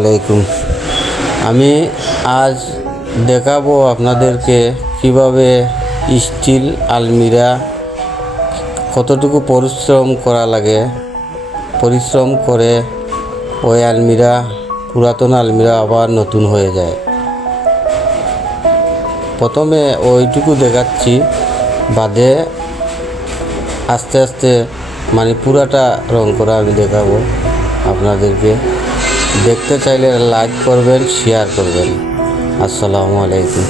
আলাইকুম। আমি আজ দেখাবো আপনাদেরকে কীভাবে স্টিল আলমিরা কতটুকু পরিশ্রম করা লাগে। পরিশ্রম করে ওই আলমিরা, পুরাতন আলমিরা আবার নতুন হয়ে যায়। প্রথমে ওইটুকু দেখাচ্ছি। বাদে আস্তে আস্তে মানে পুরাটা রং করা আমি দেখাবো আপনাদেরকে। দেখতে চাইলে লাইক করবেন শেয়ার করবেন। আসসালামু আলাইকুম।